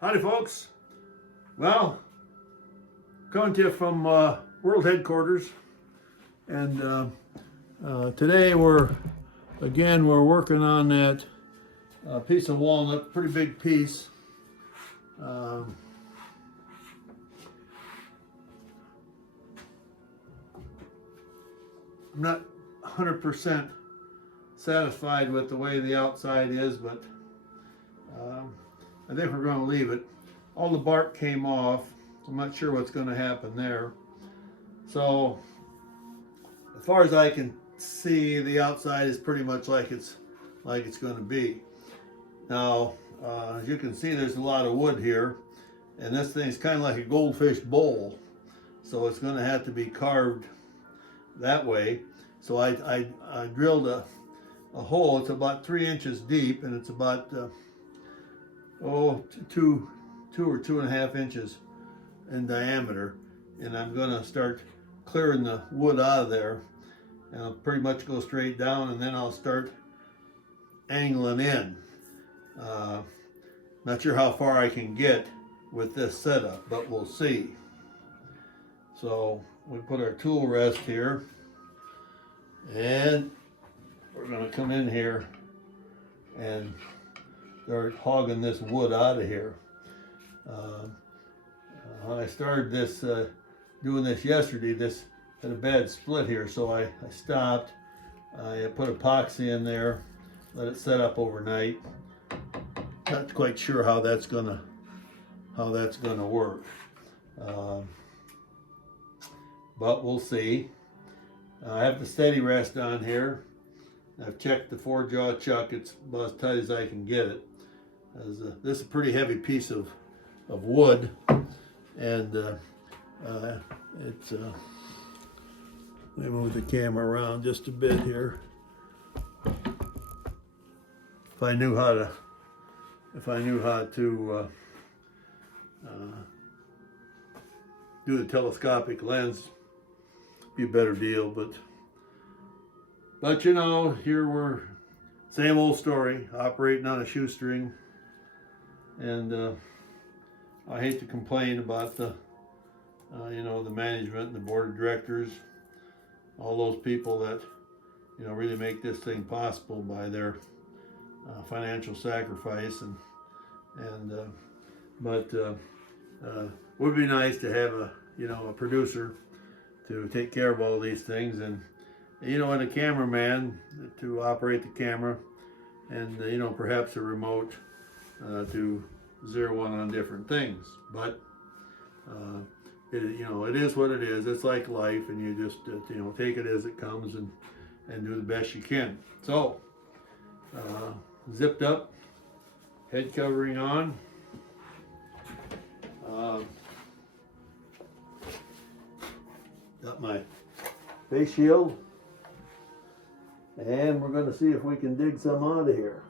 Howdy folks. Well, coming to you from World Headquarters, and today we're working on that piece of walnut, pretty big piece. I'm not 100% satisfied with the way the outside is, but I think we're going to leave it. All the bark came off. I'm not sure what's going to happen there. So, as far as I can see, the outside is pretty much like it's going to be. Now, as you can see, there's a lot of wood here, and this thing's kind of like a goldfish bowl. So it's going to have to be carved that way. So I drilled a hole. It's about 3 inches deep, and it's about 2 or 2.5 inches in diameter. And I'm going to start clearing the wood out of there, and I'll pretty much go straight down, and then I'll start angling in. Not sure how far I can get with this setup, but we'll see. So we put our tool rest here, and we're going to come in here and start hogging this wood out of here. I started this doing this yesterday. This had a bad split here, so I stopped. I put epoxy in there, let it set up overnight. Not quite sure how that's gonna work, but we'll see. I have the steady rest on here. I've checked the 4-jaw chuck. It's about as tight as I can get it. This is a pretty heavy piece of wood, and it's let me move the camera around just a bit here. If I knew how to do the telescopic lens, be a better deal, but you know, here we're, same old story, operating on a shoestring. And I hate to complain about the the management and the board of directors, all those people that really make this thing possible by their financial sacrifice, but would be nice to have a producer to take care of all these things, and and a cameraman to operate the camera, and perhaps a remote to zero in on different things. But it is what it is. It's like life, and you just take it as it comes and do the best you can. So zipped up, head covering on. Got my face shield, and we're going to see if we can dig some out of here.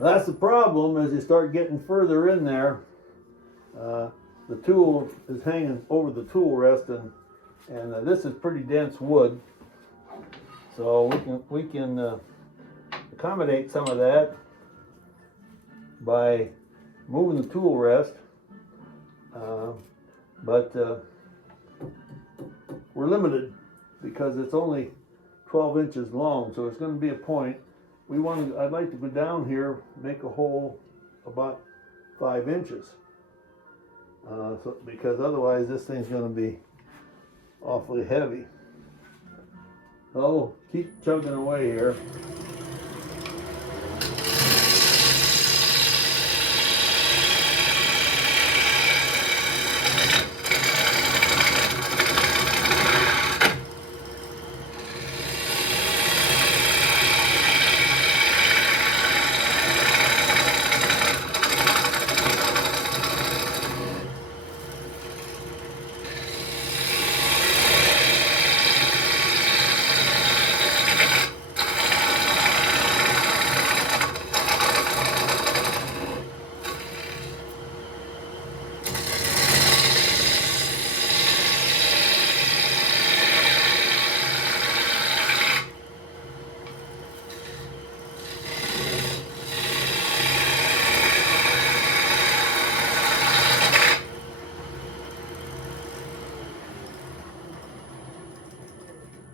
That's the problem. As you start getting further in there, the tool is hanging over the tool rest, and and this is pretty dense wood, so we can accommodate some of that by moving the tool rest, but we're limited because it's only 12 inches long, so it's going to be a point. I'd like to go down here, make a hole about 5 inches, because otherwise this thing's going to be awfully heavy. So keep chugging away here.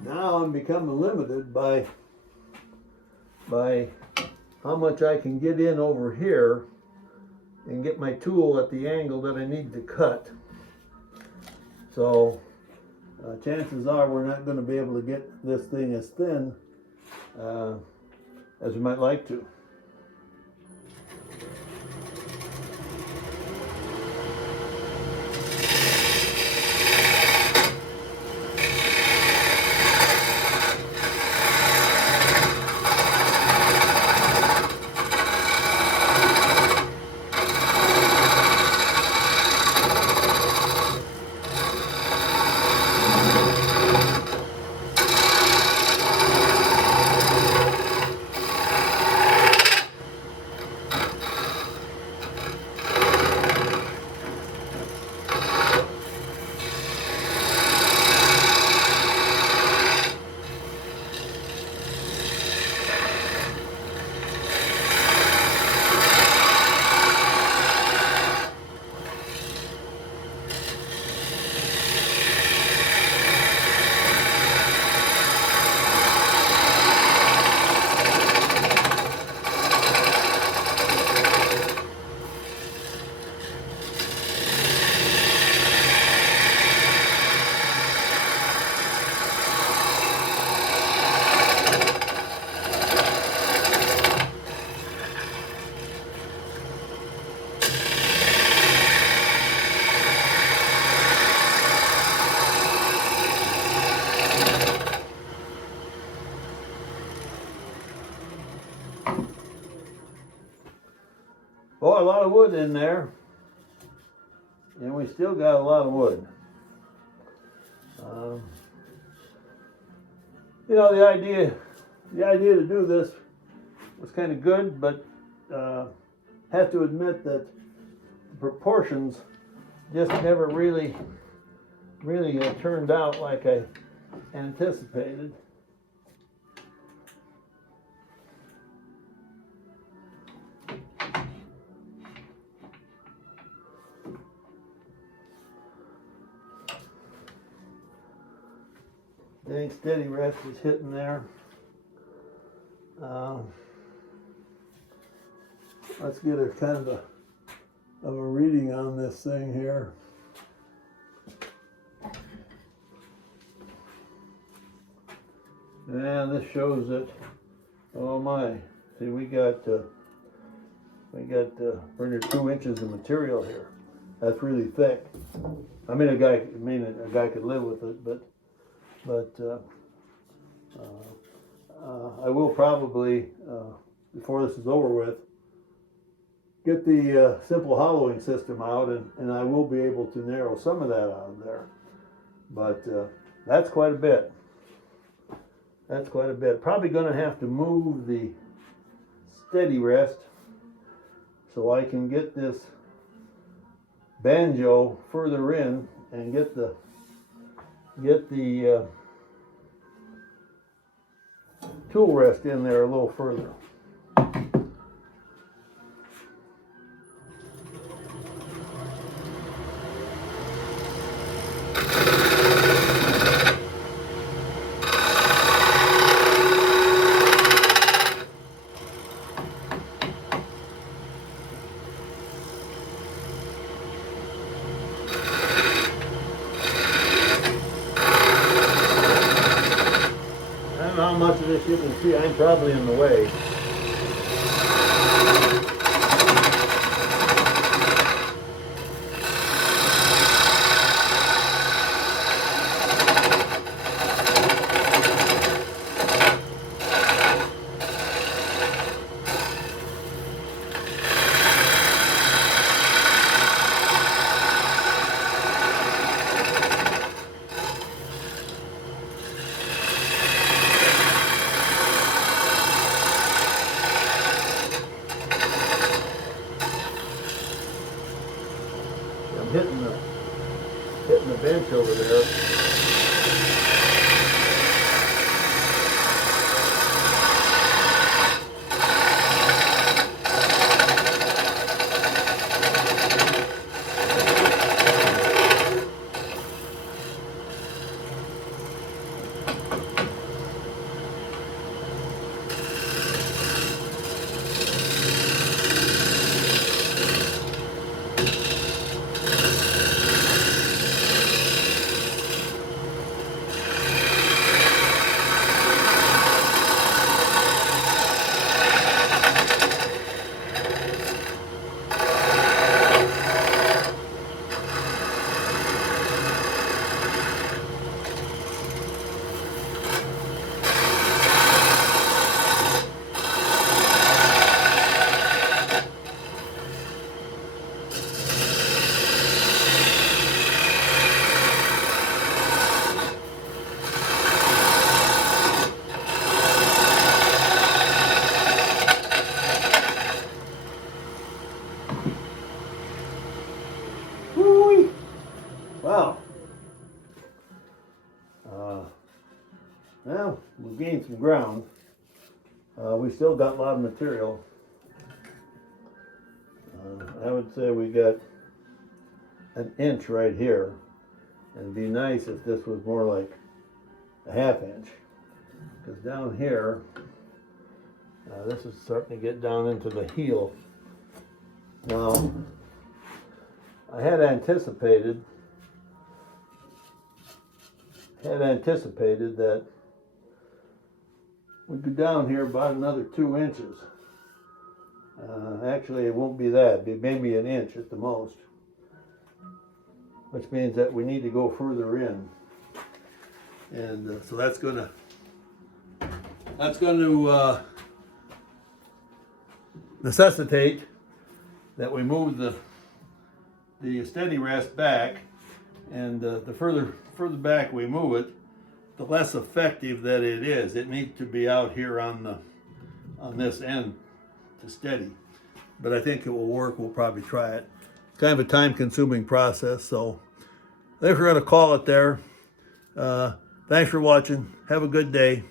Now I'm becoming limited by how much I can get in over here and get my tool at the angle that I need to cut. So chances are we're not going to be able to get this thing as thin as we might like to. Boy, a lot of wood in there, and we still got a lot of wood. You know, the idea to do this was kind of good, but have to admit that the proportions just never really turned out like I anticipated. Dang, steady rest is hitting there. Let's get a kind of a reading on this thing here. And this shows that, oh my, see we got under 2 inches of material here. That's really thick. I mean a guy could live with it, but I will probably, before this is over with, get the simple hollowing system out, and I will be able to narrow some of that out of there. But that's quite a bit. That's quite a bit. Probably going to have to move the steady rest so I can get this banjo further in and get the get the tool rest in there a little further. I don't know how much of this you can see. I'm probably in the way. I'm hitting the bench over there. Woo-wee. Wow. Well, we gained some ground. We still got a lot of material. I would say we got an inch right here. And it'd be nice if this was more like a ½ inch. Because down here, this is starting to get down into the heel. Now, I had anticipated that we'd be down here about another 2 inches. Actually, it won't be that. It'd be maybe an inch at the most, which means that we need to go further in, and so that's going to necessitate that we move the steady rest back, and the further back we move it, the less effective that it is. It needs to be out here on this end to steady, but I think it will work. We'll probably try it. It's kind of a time-consuming process, so I think we're going to call it there. Thanks for watching. Have a good day.